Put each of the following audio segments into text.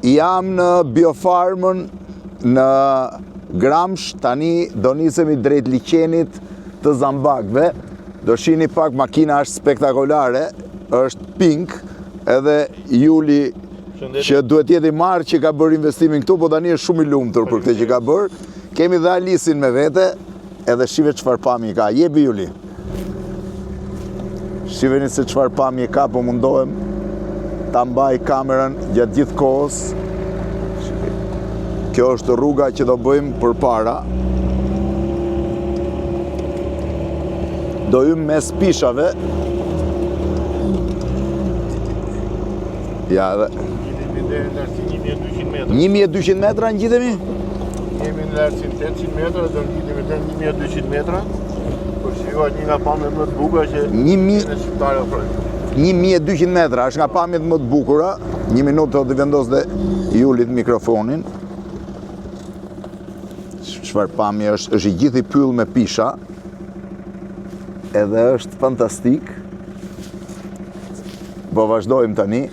Jam në biofarmën në Gramsh, tani do nisemi drejt liçenit të Zambakëve. Do shihni pak, makina është spektakolare, është pink, edhe Juli që duhet jetë i marrë që ka bërë investimin këtu, po tani është shumë i lumtur për këtë që ka bërë. Kemi dhe Alisin me vete, edhe shive çfarë pamje ka. Jepi Juli. Shiheni se çfarë pamje ka, po mundohem ta mbaj kamerën gjatë gjithë kohës. Kjo është rruga që do bëjmë përpara. Do hym mes pishave. Ja dhe 1200 metra ngjitemi? Jemi në lartësi 800 metra, do ngjitemi deri 1200 metra. Po shikoj një nga pamjet më të bukura që shqiptarë ofrojnë. 1200 metra, është nga pamjet më të bukura. Një minutë do të vendos dhe Julit mikrofonin. Çfarë pamje është i gjithë i pyll me pisha. Edhe është fantastik. Po vazhdojmë tani.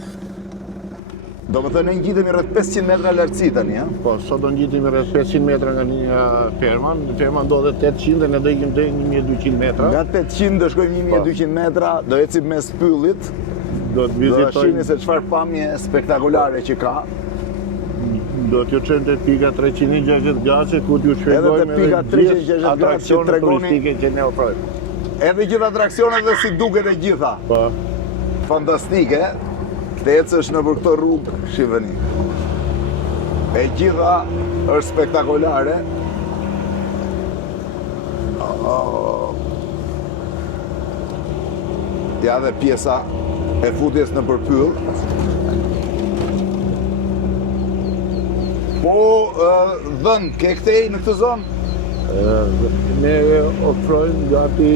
Do më thënë ngjitemi rreth 500 metra lartësi tani, ha? Po, sot do ngjitemi rreth 500 metra nga një ferma. Ferma ndodhet 800 dhe ne do ikim deri 1200 metra. Nga 800 do shkojmë 1200 metra, do ecim mes pyllit. Do të vizitojmë. Do shihni se çfarë pamje spektakolare që ka. Do t'ju çojmë te pika 360 gradë ku t'ju shpjegojmë edhe pika 360 gradë që tregoni që ne ofrojmë. Edhe gjithë atraksionet dhe si duket e gjitha. Po. Fantastike. Të ecësh nëpër këtë rrugë, shiheni. E gjitha është spektakolare. Ja dhe pjesa e futjes nëpër pyll. Po, dhënë, ke këtej në këtë zonë? Ne ofrojmë gati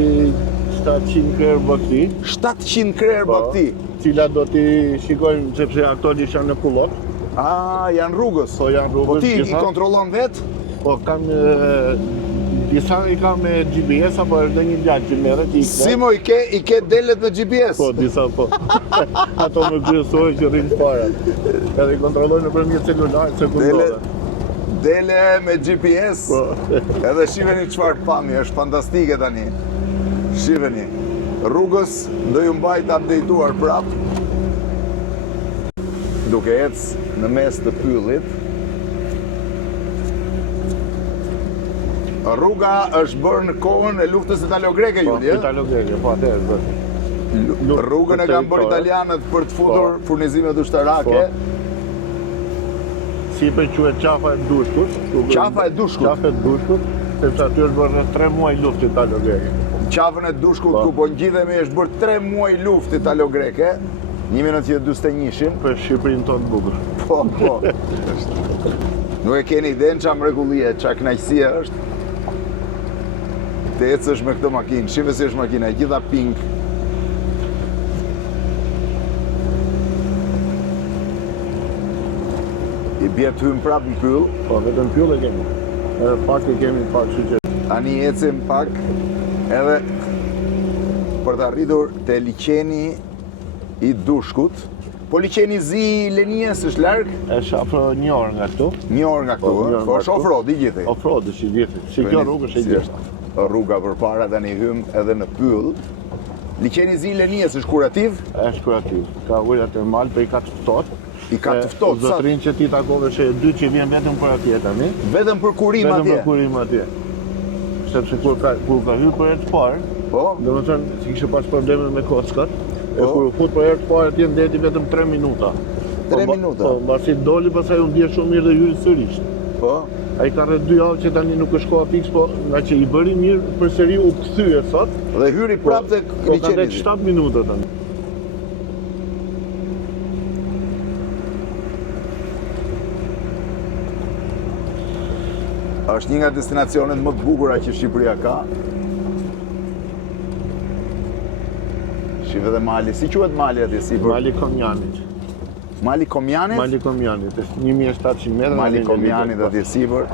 700 krerë bakti. 700 krerë bakti? Cila do t'i shikojmë sepse ato janë në pullot. Janë rrugës? Po, janë rrugës. Po ti i kontrollon vetë? Po, kam disa i kam me GPS, apo është një gjatë që merret i Si mo, i ke delet me GPS? Po, disa po. Ato më kryesojnë që rrinë para. Edhe i kontrollojnë nëpërmjet celular sekundore. Dele me GPS? Po. Edhe shiheni çfarë pamje, është fantastike tani. Shiheni. Rrugës do ju mbajt updateuar prap. Duke ecë në mes të pyllit. Rruga është bërë në kohën e luftës italo-greke, Juli, Po, italo-greke, po atëherë bërë. Rrugën e kanë bërë italianët për të futur furnizimet ushtarake. Sipër quhet qafa e dushkut. Qafa e dushkut? Qafa e dushkut, sepse aty është bërë 3 muaj luftë italo-greke. Qafën e dushkut ku po ngjithemi është bërë 3 muaj luftë italo-greke, 1921-shin. Për Shqipërinë tonë bukur. Po. Nuk e keni iden qa mrekullie, qa kënaqësia është. Të ecësh me këtë makinë, shive si është makina, e gjitha pink. I bje të hymë prapë në pyll. Po, vetëm pyll e kemi. Edhe pak e kemi pak suqet. Tani ecim pak edhe për të arritur te liçeni i dushkut. Po liçeni Zi Lenijes është larg? Është afro 1 orë nga këtu. 1 orë nga këtu, po është off-road i gjithi. Off-road është i gjithi. Si kjo rrugë është i gjithi. Rruga përpara tani hym edhe në pyll. Liçeni Zi Lenijes është kurativ? Është kurativ. Ka ujë termal, po i ka të ftohtë. I ka të ftohtë. Zotrin që ti takove është e dy që vjen vetëm për atje tani. Vetëm për kurim atje? Vetëm për kurim atje. Sepse kur ka hyrë për herë të parë, domethënë si kishte pas probleme me kockat, e kur fut për herë të parë atje ndeti vetëm 3 minuta. 3 minuta? Po, mbasi doli, pastaj u ndje shumë mirë dhe hyri sërish. Po. Ai ka rreth 2 javë që tani nuk është koha fiks, po nga që i bëri mirë përsëri u kthye sot. Dhe hyri prapë tek liçeni. Ka 7 minuta tani. Është një nga destinacionet më të bukura që Shqipëria ka. Shive dhe mali. Si quhet mali atje sipër? Mali Komjanit. Mali Komjanit? Mali Komjanit, është 1700 metra. Mali Komjanit atje sipër.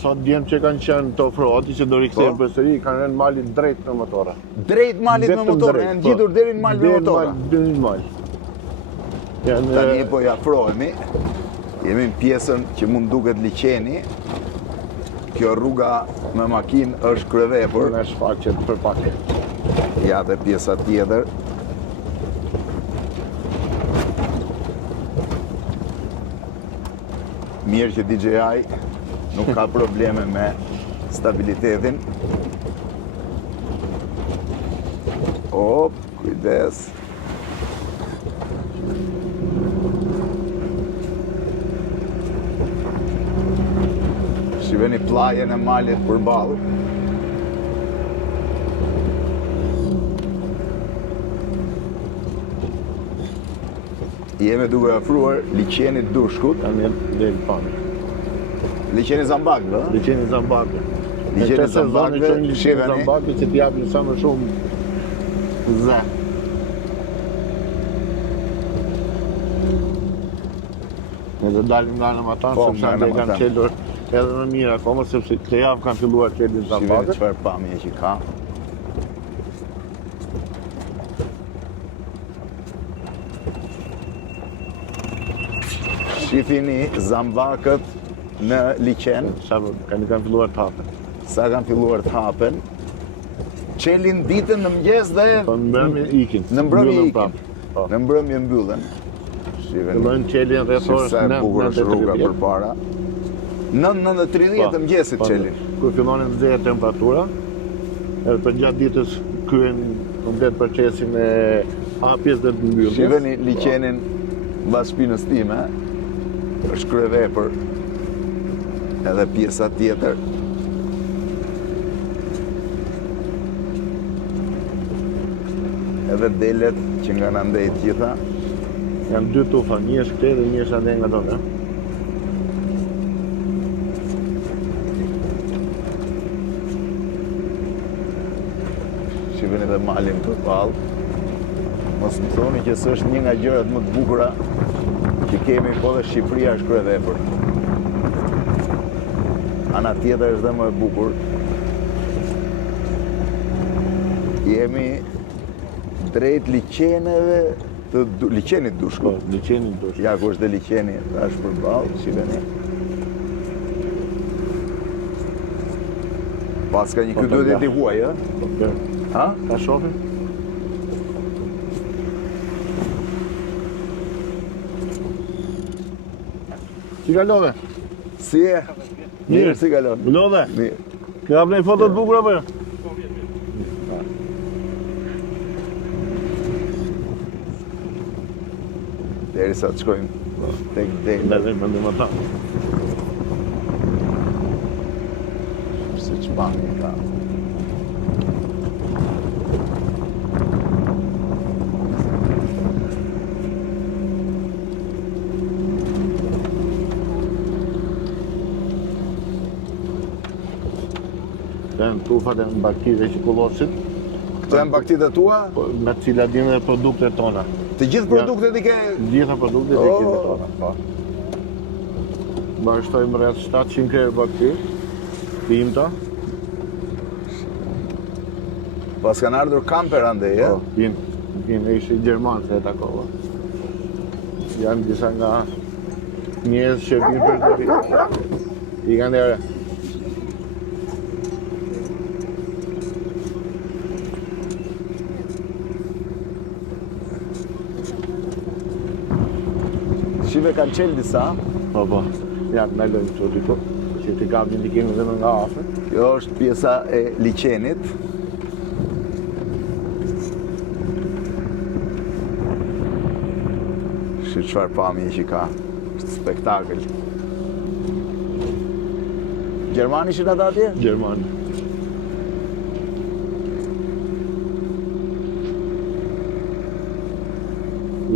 Sot djem që kanë qenë të off-road që do rikthehen përsëri, kanë rënë malit drejt me motora. Drejt malit me motora, janë ngjitur deri në mal me motora. Deri në mal. Tani po i afrohemi. Jemi në pjesën që mund duket liqeni. Kjo rruga me makinë është kryevepër. Në shfaqet për pake. Ja dhe pjesa tjetër. Mirë që DJI nuk ka probleme me stabilitetin. Op, kujdes. Shiveni plajen e malit përballë. Jemi duke ofruar liqenit Dushkut. Kanë del pani. Liqeni Zambakëve, ëh? Liqeni Zambakëve. Liqeni Zambakëve, liqeni shiheni. Zambakëve që t'japin sa më shumë zë. Ne do dalim nga në matan, Po, sepse nga ande në kanë Matan. qelur edhe më mirë akoma, sepse të javë kanë filluar qelin Shiveni Zambakët. çfarë pamje që ka. Shifini Zambakët në liqen, Sa kanë filluar të hapen. sa kanë filluar të hapen. Qelin ditën në mëngjes dhe Po në mbrëmje ikin. në mbrëmje Mbyllen ikin. prapë. Po. Në mbrëmje mbyllen. Shifeni. Fillojnë qelin rreth orës Sa e bukur është rruga 9:30. përpara. 9:30 të mëngjesit qelin. Kur fillonin të nxehet temperatura, edhe për gjatë ditës kryen komplet procesin e hapjes dhe të mbylljes. Shifeni liqenin mbas shpinës time, është kryevepër. Edhe pjesa tjetër. Edhe delet që nga në ndej tjitha. Janë dy tufa, një është këtej dhe një është ande nga tonë. Shifeni dhe malin përballë. Mos më thoni që s'është një nga gjërat më të bukura që kemi, po dhe Shqipëria është kryevepër. Ana tjetër është dhe më e bukur. Jemi drejt liqeneve të liqenit Po, Dushkut. liqeni dush. Ja ku është dhe liqeni, është përballë, shifeni. Pas ka një Po, ky duhet ja. t'i huaj, ë? Po, kë. Ha? Ta shohim? Si kalove? Si e? Mirë, si kalon? Love? Mirë. Ka hap një foto të bukura apo jo? Derisa të shkojmë tek del. Ne më ndëm ata. Se ç'bani ka. Janë tufat e baktive që kullosin, Këto janë baktitë tua? po, me të cilat dinë dhe produktet tona. Të gjithë produktet i ke? Gjitha produktet e kemi tona. Po. Bashkojmë rreth 700 krejë baktirë, të imta. Pas kanë ardhur kamper andej, e? Po, vinë ishte i Gjermanë se e takova. Janë disa nga njerëz që vinë për të vi. I kanë dere. Shive kanë qelë disa. Po, janë me lojnë që diko, që t'i kapin t'i kemi dhe më nga afër. Kjo është pjesa e liqenit. Shi çfarë pamje që ka. Është spektakël. Gjermani ishin ata atje? Gjermanë.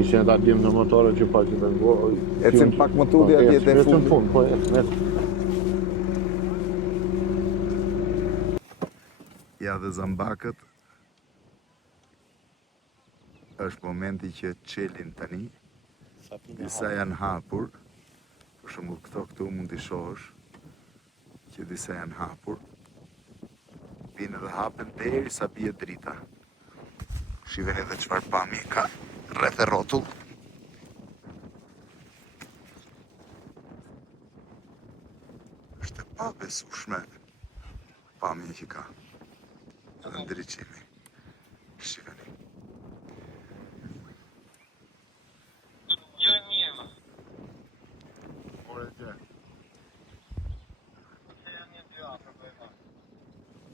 Ishin ata djemë në motore që pa që të ngoj. Ecim pak më tudi atje te fundi. fundi. Fund, po, ecim. Ja dhe Zambakët është momenti që çelin tani. Disa janë hapur. Për shembull këto këtu mund t'i shohësh që disa janë hapur. Vinë dhe hapen derisa bie drita. Shiheni edhe çfarë pamje ka rreth e rrotull. pa besueshme pamje që ka. Edhe ndriçimi. Shikoni.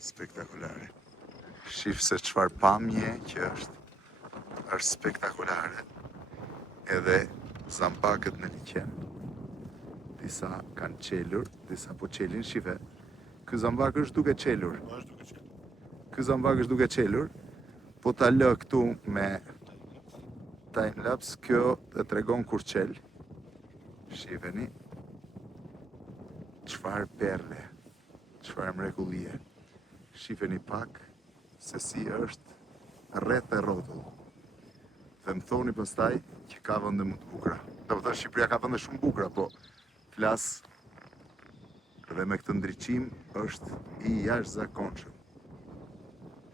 Spektakolare. Shif se çfarë pamje që është spektakolare. Edhe zambakët në liqen. Disa kanë qelur, disa po qelin, shife. Ky zambak është duke qelur. Ky zambak është duke qelur, po ta lë këtu me time-lapse, kjo të tregon kur qel. Shifeni. Çfarë perle, çfarë mrekullie. Shifeni pak se si është rreth e rrotull. Dhe më thoni pastaj që ka vende më të bukura. Do të thotë Shqipëria ka vende shumë bukura, po flas dhe me këtë ndriçim është i jashtëzakonshëm.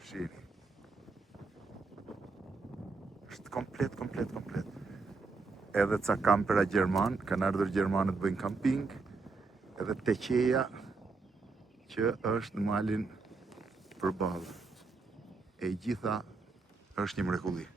Shihni. Është komplet. Edhe ca kampera gjerman, kanë ardhur gjermanët bëjnë kamping, edhe teqeja që është në malin përballë. E gjitha është një mrekulli.